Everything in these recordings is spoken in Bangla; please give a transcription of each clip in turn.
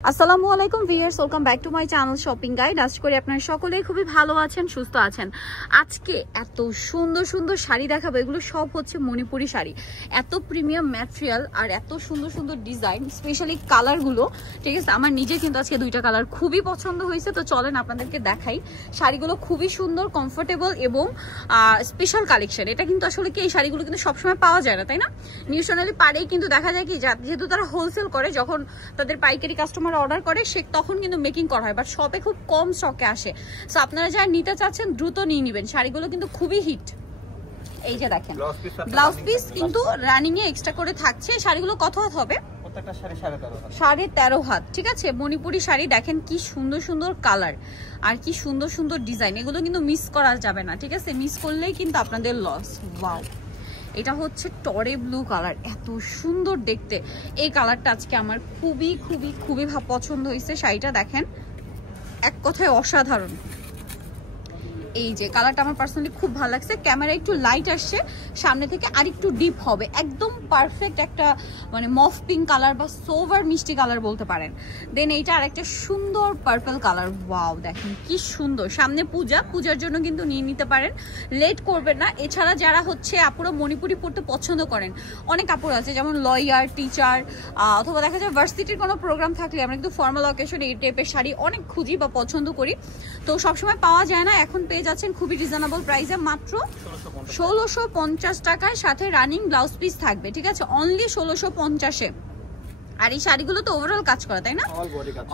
আসসালামু আলাইকুম viewers, welcome back to my channel shopping guide. আশা করি আপনারা সকলেই খুবই ভালো আছেন, সুস্থ আছেন। আজকে এত সুন্দর সুন্দর শাড়ি দেখাবো, এগুলো সব হচ্ছে মণিপুরি শাড়ি। এত প্রিমিয়াম ম্যাটেরিয়াল আর এত সুন্দর সুন্দর ডিজাইন, স্পেশালি কালারগুলো, ঠিক আছে। আমার নিজে কিন্তু আজকে দুইটা কালার খুবই পছন্দ হয়েছে, তো চলেন আপনাদেরকে দেখাই। শাড়িগুলো খুবই সুন্দর, কমফোর্টেবল এবং স্পেশাল কালেকশন। এটা কিন্তু আসলে কি, এই শাড়িগুলো কিন্তু সবসময় পাওয়া যায় না, তাই না? নিউ সোনালি পাড়েই কিন্তু দেখা যায় কি, যেহেতু তারা হোলসেল করে, যখন তাদের পাইকারি কাস্টমার অর্ডার করে সে তখন কিন্তু মেকিং করা হয়, বাট শপে খুব কম স্টকে আসে। সো আপনারা যারা নিতে চাচ্ছেন দ্রুত নিয়ে নেবেন, শাড়িগুলো কিন্তু খুবই হিট। এই যে দেখেন ব্লাউজ পিস কিন্তু রানিং এ এক্সট্রা করে থাকছে। শাড়িগুলো কত হাত হবে? প্রত্যেকটা শাড়ি 13.5 13.5 হাত, ঠিক আছে। মণিপুরি শাড়ি দেখেন কি সুন্দর সুন্দর কালার আর কি সুন্দর সুন্দর ডিজাইন, এগুলো কিন্তু মিস করা যাবে না, ঠিক আছে। মিস করলেই কিন্তু আপনাদের লস। ওয়াও, এটা হচ্ছে টরে ব্লু কালার, এত সুন্দর দেখতে। এই কালারটা আজকে আমার খুবই খুবই খুবই পছন্দ হয়েছে। শাড়িটা দেখেন, এক কথায় অসাধারণ। এই যে কালারটা আমার পার্সোনালি খুব ভালো লাগছে। ক্যামেরা একটু লাইট আসছে, সামনে থেকে আর একটু ডিপ হবে, একদম পারফেক্ট একটা মানে মফ পিঙ্ক কালার বা সোভার মিষ্টি কালার বলতে পারেন। দেন এইটা আর একটা সুন্দর পার্পল কালার। ওয়াও, দেখেন কি সুন্দর। সামনে পূজার জন্য কিন্তু নিয়ে নিতে পারেন, লেট করবেন না। এছাড়া যারা হচ্ছে আপুরা মণিপুরি পড়তে পছন্দ করেন, অনেক আপুরা আছে যেমন লয়ার, টিচার, অথবা দেখা যায় ভার্সিটির কোনো প্রোগ্রাম থাকলে আমরা কিন্তু ফর্মাল অকেশন এই টাইপের শাড়ি অনেক খুঁজি বা পছন্দ করি, তো সবসময় পাওয়া যায় না। এখন পেয়ে যাচ্ছেন খুবই রিজনেবল প্রাইসে, মাত্র 1650 টাকায়, সাথে রানিং ব্লাউজ পিস থাকবে, ঠিক আছে। অনলি 1650-এ। আর এই শাড়িগুলো তো ওভারঅল কাজ করা, তাই না?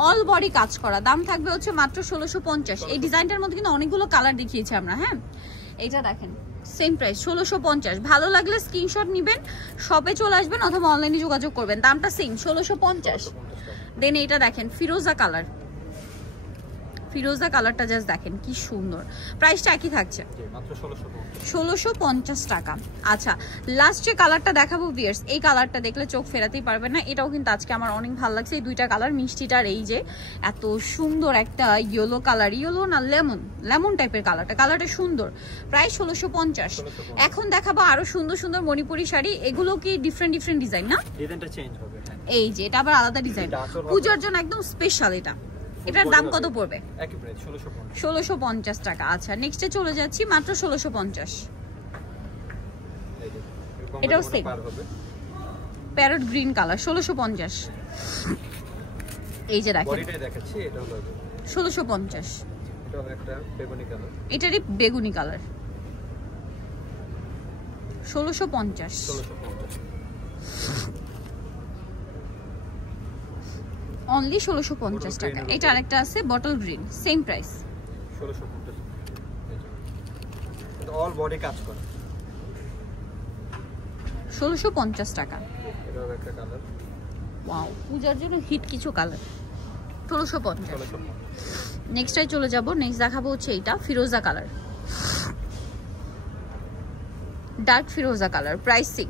অল বডি কাজ করা। দাম থাকবে হচ্ছে মাত্র 1650। এই ডিজাইনটার মধ্যে কিন্তু অনেকগুলো কালার দেখিয়েছি আমরা। হ্যাঁ, এইটা দেখেন সেম প্রাইস 1650। ভালো লাগলে স্ক্রিনশট নেবেন, শপে চলে আসবেন অথবা অনলাইনে যোগাযোগ করবেন, দামটা সেম 1650। দেন এইটা দেখেন ফিরোজা কালার, ফিরোজা কালারটা জাস্ট দেখেন কি সুন্দর। প্রাইসটা একই থাকছে, মাত্র 1650 টাকা। আচ্ছা, লাস্ট যে কালারটা দেখাবো ভিউয়ার্স, এই কালারটা দেখলে চোখ ফেরাতেই পারবেন না। এটাও কিন্তু আজকে আমার অনেক ভালো লাগছে। এই দুইটা কালার, মিষ্টিটার এই যে এত সুন্দর একটা ইয়েলো কালার, ইয়েলো না লেমন টাইপের কালারটা সুন্দর। প্রাইস 1650। এখন দেখাবো আরো সুন্দর সুন্দর মণিপুরি শাড়ি। এগুলো কি ডিফারেন্ট ডিজাইন না? ডিজাইনটা চেঞ্জ হবে। এই যে এটা আবার আলাদা ডিজাইন, পূজার জন্য একদম স্পেশাল। এটার দাম কত পড়বে? একই প্রাইস 1650 টাকা। আচ্ছা, নেক্সটে চলে যাচ্ছি, মাত্র 1650। এটাও সেম প্যারট গ্রিন কালার, 1650। এই যে দেখেন বডিটাই দেখাচ্ছি, এটা হলো 1650। এটা একটা বেগুনি কালার, এটারই বেগুনি কালার, 1650। অনলি 1650 টাকা। এটা আরেকটা আছে বটল গ্রিন, সেম প্রাইস 1650। এটা অল বডি কাজ করে, 1650 টাকা। এটাও একটা কালার। ওয়াও, পূজার জন্য হিট কিছু কালার, 1650। নেক্সটটাই চলে যাব। নেক্সট দেখাবো হচ্ছে এইটা ফিরোজা কালার, ডার্ক ফিরোজা কালার। প্রাইসিং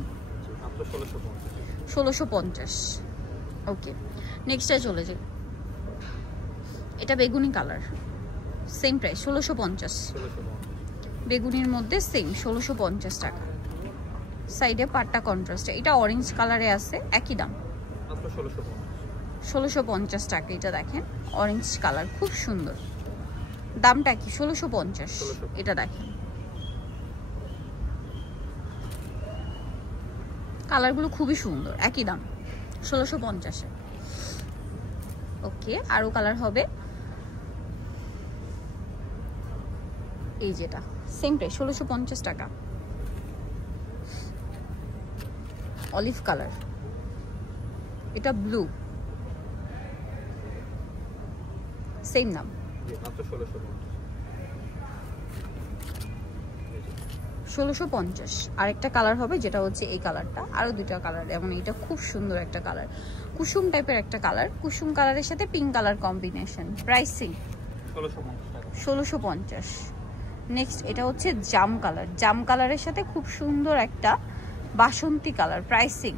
মাত্র 1650। ওকে, নেক্সটটাই চলে যাই। এটা বেগুনি কালার, সেম প্রাইস 1650। বেগুনির মধ্যে সেম 1650 টাকা। সাইডে পাটটা কন্ট্রাস্টে, এটা অরেঞ্জ কালারে আছে, একই দাম মাত্র 1650 টাকা। এটা দেখেন অরেঞ্জ কালার, খুব সুন্দর। দামটা কি? 1650। এটা দেখেন কালারগুলো খুবই সুন্দর, একই দাম 1650-এ। ওকে, আরো কালার হবে। এই যেটা সেম প্রাইস 1650 টাকা। অলিভ কালার, এটা ব্লু, সেম দাম মাত্র 1650। আরেকটা কালার হবে যেটা হচ্ছে এই কালারটা, আরো দুইটা কালার, যেমন এটা খুব সুন্দর একটা কালার, কুসুম টাইপের একটা কালার, কুসুম কালারের সাথে pink colour combination. Pricing 1650। Next এটা হচ্ছে জাম কালার, জাম কালারের সাথে খুব সুন্দর একটা বাসন্তী কালার। প্রাইসিং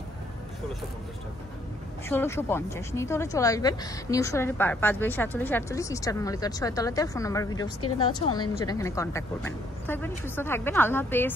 1650। নিতে হলে চলে আসবেন নিউ সোনালি পার 5/47 ইস্টার্ন মল্লিকার 6 তলাতে। ফোন নাম্বার ভিডিও স্ক্রিনে দেওয়া আছে, অনলাইনের জন্য এখানে কন্ট্যাক্ট করবেন। থাকবেন, সুস্থ থাকবেন, আল্লাহ হাফেজ।